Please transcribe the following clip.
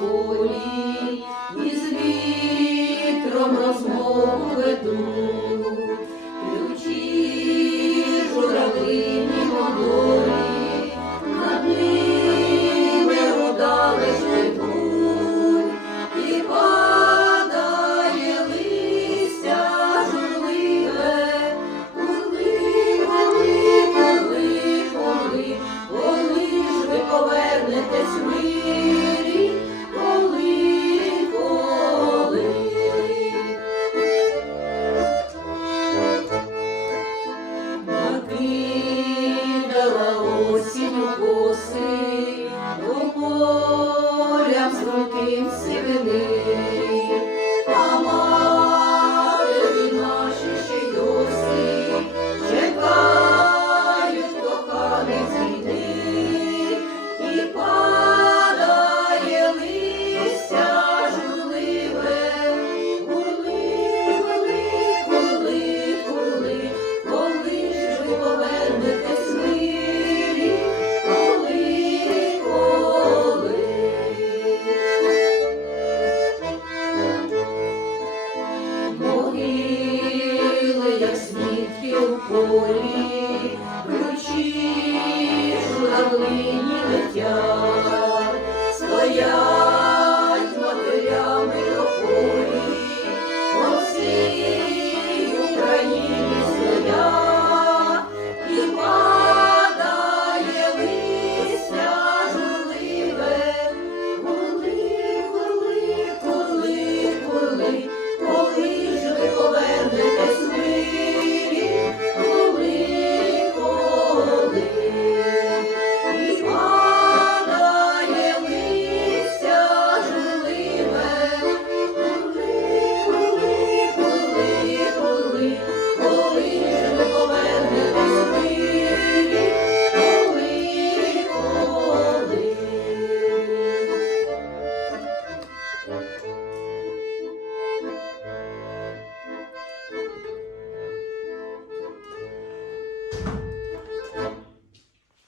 гулять і з вітром розмову ведуть. see.